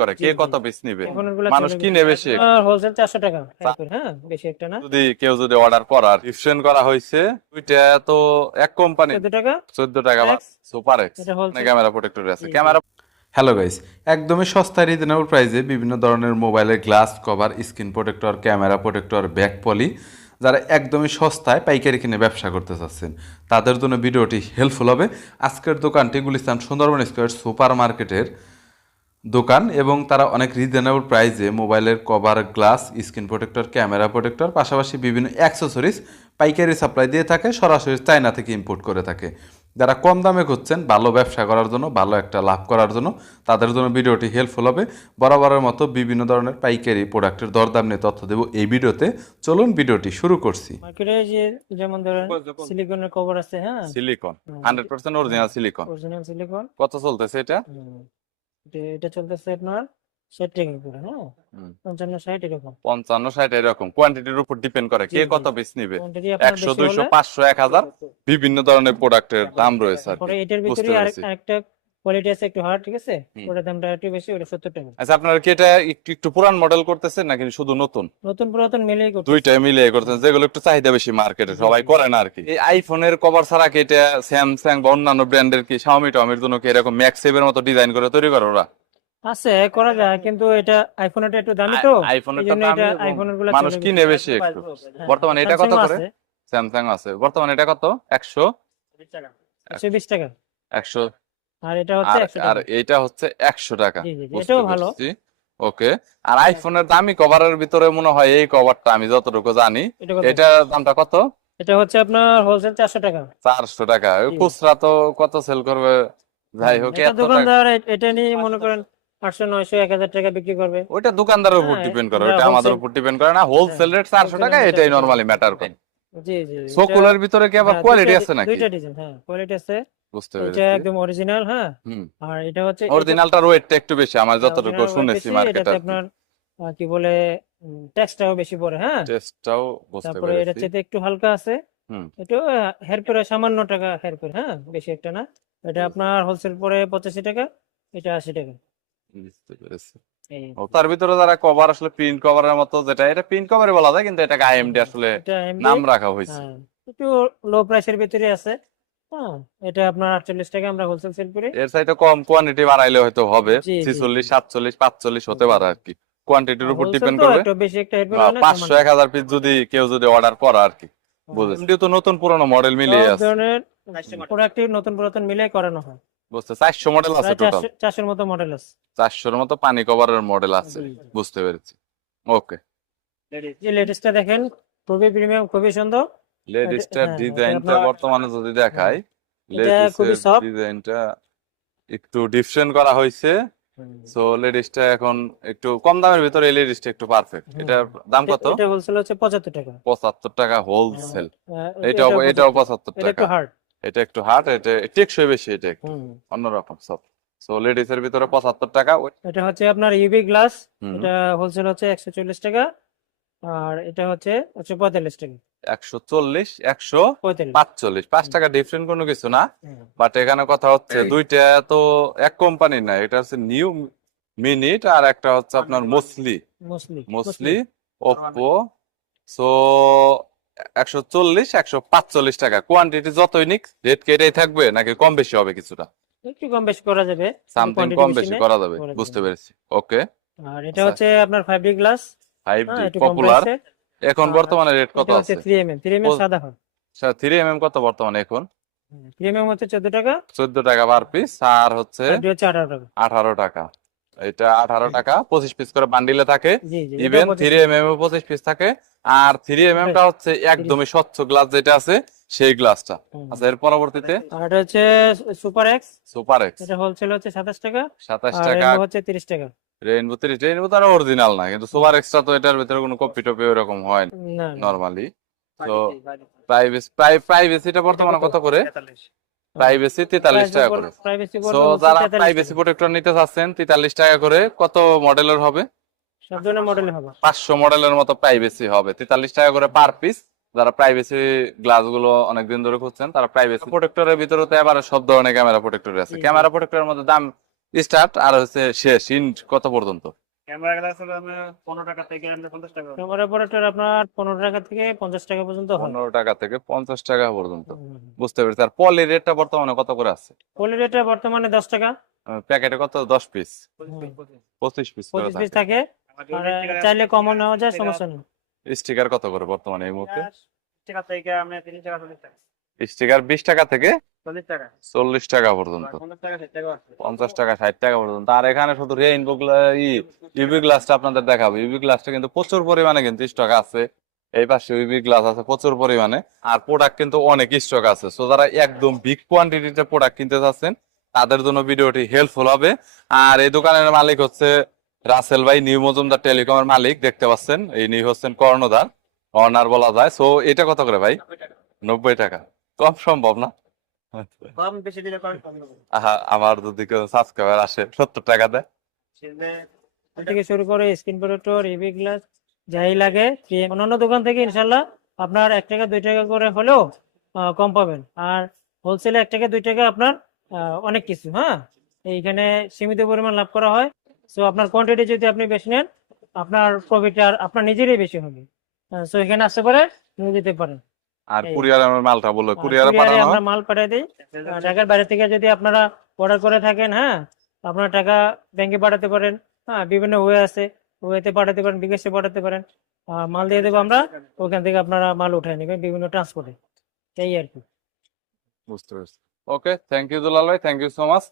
করে কে কত পিস নিবে? মানুষ গেছে। বেশি আর হোলসেল চারশো টাকা হ্যাঁ বেশি একটা না? যদি কেউ যদি অর্ডার করার করা হয়েছে। দুইটা তো এক কোম্পানি চোদ্দ টাকা? চোদ্দ টাকা X, সুপার এক্স এটা ক্যামেরা প্রোটেক্টর আছে। ক্যামেরা হ্যালো গাইস একদমই সস্তায় রিজনেবল প্রাইসে বিভিন্ন ধরনের মোবাইলের glass cover screen protector camera protector back poly যারা একদমই সস্তায় পাইকারি কিনে ব্যবসা করতে চাচ্ছেন তাদের জন্য ভিডিওটি হেল্পফুল হবে। আজকের দোকানটি গুলিস্তান সুন্দরবন স্কোয়ার সুপার মার্কেটের দোকান এবং তারা অনেক রিজনেবল প্রাইসে মোবাইলের cover glass screen protector camera protector পাশাপাশি বিভিন্ন অ্যাক্সেসরিজ পাইকারি সাপ্লাই দিয়ে থাকে সরাসরি চায়না থেকে ইম্পোর্ট করে থাকে। যারা কম দামে খুঁজছেন ভালো ব্যবসা করার জন্য ভালো একটা লাভ করার জন্য তাদের জন্য ভিডিওটি হেল্পফুল হবে। বরাবরের মতো বিভিন্ন ধরনের পাইকারি প্রোডাক্টের দরদাম নিয়ে তথ্য দেবো এই ভিডিওতে। চলুন ভিডিওটি শুরু করছি। মার্কেটে যে যেমন ধরেন সিলিকনের কভার আছে হ্যাঁ? সিলিকন হুম। Hundred percent original silicon original silicon কত চলতেছে এটা? এটা চলতেছে আপনার ষাট টাকা করে হ্যাঁ। পঞ্চান্ন ষাট এরকম পঞ্চান্ন ষাট এরকম কোয়ান্টিটির উপর ডিপেন্ড করে কে। কত পিস নিবে একশো দুইশো পাঁচশো এক হাজার বিভিন্ন ধরনের প্রোডাক্টের দাম রয়েছে আর। এটার ভিতরে আরেকটা কোয়ালিটি আছে একটু হার্ড ঠিক আছে? ওটার দামটা একটু বেশি ওটা সত্তর টাকা। আচ্ছা আপনারা কি এটা একটু একটু পুরান মডেল করতেছেন নাকি শুধু নতুন? নতুন পুরাতন মিলেই দুইটা মিলিয়ে করতেছেন যেগুলো একটু চাহিদা বেশি মার্কেটে সবাই করে না আর কি এই আইফোনের কভার ছাড়া কি এটা স্যামসাং বা অন্যান্য ব্র্যান্ডের কি শাওমি টাওমির জন্য কি এরকম ম্যাক্সেভের মতো ডিজাইন করে তৈরি করে ওরা? আছে করা যায় কিন্তু এটা আইফোনটা একটু দামি তো। এটা আইফোনেরগুলো মানুষ কিনে। বেশি একটু। বর্তমানে এটা কত করে? স্যামসাং আছে। বর্তমানে এটা কত? একশো? একশো বিশ টাকা। একশো আর এটা হচ্ছে আর এইটা হচ্ছে একশো টাকা। এটাও ভালো। ওকে। আর আইফোনের দামি কভারের ভিতরে মনে হয় এই কভারটা আমি যতটুকু জানি এটা দামটা কত? এটা হচ্ছে আপনার হোলসেল চারশো টাকা। চারশো টাকা। খুচরা তো কত সেল করবে? যাই হোক এটা এত দোকানদার এটা নিয়ে মনে করেন আটশো নয়শো এক হাজার টাকা বিক্রি করবে। ওইটা দোকানদারের উপর হ্যাঁ, ডিপেন্ড করে। এটা আমাদের উপর ডিপেন্ড করে না। হোলসেল রেট চারশো wholesale টাকা এটাই নরমালি ম্যাটার করে। জি জি এটা- সোকুলের ভিতরে কি আবার হ্যাঁ, কোয়ালিটি আছে ডি- নাকি? দুইটা ডিজাইন হ্যাঁ কোয়ালিটি আছে। বুঝতে এটা একদম অরিজিনাল হ্যাঁ? আর এটা হচ্ছে অরিজিনালটার ওয়েটটা একটু বেশি আমার এটা- যতটুকু শুনেছি মার্কেটে আপনার কি বলে বেশি পড়ে হ্যাঁ? বুঝতে তারপরে এটা পেরেছি একটু হালকা আছে। হেয়ার করে সামান্য টাকা হেয়ার করে হ্যাঁ? বেশি একটা না। এটা আপনার হোলসেল পরে পঁচাশি টাকা এটা আশি টাকা। বুঝতে পেরেছি। তার ভিতরে যারা কভার আসলে প্রিন্ট কভারের মতো যেটা এটা প্রিন্ট কভারে বলা যায় কিন্তু এটাকে আইএমডি আসলে নাম রাখা হয়েছে। হ্যাঁ একটু লো প্রাইসের ভিতরে আছে। হ্যাঁ এটা আপনার আটচল্লিশ টাকা আমরা হোলসেল সেল করি। এর চাইতে কম কোয়ান্টিটি বাড়াইলে হয়তো হবে। জি, জি। ছিচল্লিশ সাতচল্লিশ পাঁচচল্লিশ হতে পারে আর কি। কোয়ান্টিটির উপর ডিপেন্ড করবে। একটু বেশি একটা বা পাঁচশো এক হাজার পিস যদি কেউ যদি অর্ডার করে আর কি। তো নতুন পুরনো মডেল মিলিয়ে আছে। ধরনের প্রোডাক্ট নতুন পুরাতন মিলে করানো হয়। বুঝতে চারশো মডেল আছে টোটাল চারশো- চারশোর মতো মডেল আছে। চারশোর মতো পানি কভারের মডেল আছে। বুঝতে পেরেছি। ওকে লেটেস্টটা দেখেন খুবই প্রিমিয়াম খুবই সুন্দর। লেডিসটার হ্যাঁ, ডিজাইনটা বর্তমানে যদি দেখাই এটা ডিজাইনটা একটু ডিফারেন্ট করা হয়েছে। সো লেডিসটা এখন একটু কম দামের ভিতরে এই লেডিসটা একটু পারফেক্ট। এটার দাম কত? এটা হোলসেল হচ্ছে পঁচাত্তর টাকা। পঁচাত্তর টাকা হোলসেল হ্যাঁ, এটাও পঁচাত্তর। এটা একটু টাকা। হার্ড এটা একটু হার্ড এটা টেকসই বেশি এটা একটু অন্যরকম সব সো লেডিস এর ভিতরে পঁচাত্তর টাকা। এটা হচ্ছে আপনার ইউভি গ্লাস হুম, এটা হোলসেল হচ্ছে একশো চল্লিশ টাকা। আর এটা হচ্ছে একশো পঁয়তাল্লিশ টাকা। একশো চল্লিশ একশো পাঁচচল্লিশ। পাঁচ টাকা ডিফারেন্ট কোনো কিছু না বাট এখানে কথা হচ্ছে দুইটা তো এক কোম্পানি না এটা হচ্ছে নিউ মিনিট আর একটা হচ্ছে আপনার মসলি মুসলি মসলি সো একশো চল্লিশ একশো পাঁচচল্লিশ টাকা। কোয়ান্টিটি যতই নিক রেট কি এটাই থাকবে নাকি কম বেশি হবে কিছুটা? একটু কম বেশি করা যাবে। সামথিং কম বেশি করা যাবে। বুঝতে পেরেছি। ওকে আর এটা হচ্ছে আপনার ফাইভ ডি গ্লাস ফাইভ কম পপুলার এখন বর্তমানে রেট কত আছে? Three M M three M M ও- সাদা হয় থ্রি এম এম কত বর্তমানে এখন? থ্রি এম এম হচ্ছে চোদ্দ টাকা। চোদ্দ টাকা পার পিস আর হচ্ছে আর হচ্ছে আঠারো টাকা। আঠারো টাকা। এটা আঠারো টাকা পঁচিশ পিস করে বান্ডিলে থাকে। ইভেন এটাও থ্রি এম এম পঁচিশ পিস থাকে। আর থ্রি এম এম টা হচ্ছে একদমই স্বচ্ছ গ্লাস যেটা আছে সেই গ্লাসটা আচ্ছা এর পরবর্তীতে? এটা হচ্ছে সুপার এক্স সুপার এক্স এটা হোলসেল হচ্ছে সাতাশ টাকা। সাতাশ আর টাকা। রেনবো হচ্ছে তিরিশ টাকা। রেইনবো তিরিশ রেইনবো তো অরিজিনাল না কিন্তু সুপার এক্সট্রা তো এটার ভিতরে কোনো কপি টপি ওরকম হয় না। নর্মালি তো প্রাইভেসি প্রাইভেসিটা বর্তমানে কত করে? প্রাইভেসি তেতাল্লিশ টাকা করে। তো যারা প্রাইভেসি প্রোটেক্টর নিতে চাচ্ছেন তেতাল্লিশ টাকা করে কত মডেলের হবে? সব ধরনের মডেল হবে। পাঁচশো মডেলের মতো প্রাইভেসি হবে। তেতাল্লিশ টাকা করে পার পিস যারা প্রাইভেসি গ্লাসগুলো অনেকদিন ধরে খুঁজছেন তারা প্রাইভেসি প্রোটেক্টরের ভিতরে তো এবারে সব ধরনের ক্যামেরা প্রোটেক্টর আছে। ক্যামেরা প্রোটেক্টরের মধ্যে দাম স্টার্ট আর হচ্ছে শেষ ইন্ট কত পর্যন্ত? ক্যামেরা গ্লাস হলো পনেরো টাকা থেকে পঞ্চাশ টাকা ক্যামেরা অপারেটর আপনার পনেরো টাকা থেকে পঞ্চাশ টাকা পর্যন্ত পনেরো টাকা থেকে পঞ্চাশ টাকা পর্যন্ত। বুঝতে পেরেছি। আর পলির রেটটা বর্তমানে কত করে আছে? রেটটা বর্তমানে দশ টাকা। প্যাকেটে কত? দশ পিস পঁচিশ পিস পঁচিশ পিস থাকে। চাইলে কমও নেওয়া যায় সমস্যা নেই। স্টিকার কত করে বর্তমানে এই মুহূর্তে? টাকা থেকে আমরা তিরিশ টাকা চল্লিশ টাকা স্টিকার বিশ টাকা থেকে চল্লিশ টাকা। পর্যন্ত। পঞ্চাশ টাকা ষাট টাকা পর্যন্ত। আর এখানে শুধু রেইনবো ইউভি গ্লাসটা আপনাদের দেখাবো। ইউভি গ্লাসটা কিন্তু প্রচুর পরিমাণে কিন্তু স্টক আছে। এই পাশে ইউভি গ্লাস আছে প্রচুর পরিমাণে। আর প্রোডাক্ট কিন্তু অনেক স্টক আছে। সো যারা একদম বিগ কোয়ান্টিটিতে প্রোডাক্ট কিনতে চাচ্ছেন তাদের জন্য ভিডিওটি হেল্পফুল হবে। আর এই দোকানের মালিক হচ্ছে রাসেল ভাই নিউ মজুমদার টেলিকমের মালিক দেখতে পাচ্ছেন? এই নিউ হচ্ছেন কর্ণধার। অনার বলা যায়। সো এটা কত করে ভাই? নব্বই টাকা। কম সম্ভব না? কম বেশি দিলে কম আমার যদি কেউ সাবস্ক্রাইবার আসে সত্তর টাকা দেয়। থেকে শুরু করে স্ক্রিন প্রোটেক্টর ইভি গ্লাস যাই লাগে অন্যান্য দোকান থেকে ইনশাল্লাহ আপনার এক টাকা দুই টাকা করে হলেও কম পাবেন। আর হোলসেলে এক টাকা দুই টাকা আপনার আহ, অনেক কিছু হ্যাঁ? এইখানে সীমিত পরিমাণ লাভ করা হয়। সো আপনার কোয়ান্টিটি যদি আপনি বেশি নেন আপনার প্রফিট আর আপনার নিজেরই বেশি হবে। সো এখানে আসতে পারে নিয়ে যেতে পারেন। আর। কুরিয়ার মালটা বলল আর কুরিয়ারে পাঠানো। আমরা মাল পাঠিয়ে দিই। ঢাকার বাইরে থেকে যদি আপনারা অর্ডার করে থাকেন হ্যাঁ আপনারা টাকা ব্যাংকে পাঠাতে পারেন। হ্যাঁ বিভিন্ন ওয়ে আছে। ওয়েতে পাঠাতে পারেন বিকাশে পাঠাতে পারেন। মাল দিয়ে দেবো আমরা। ওখান থেকে আপনারা মাল উঠায় নেবেন বিভিন্ন ট্রান্সপোর্টে এই আর কি। বুঝতে পেরেছি। ওকে থ্যাংক ইউ দুলাল ভাই থ্যাংক ইউ সো মাচ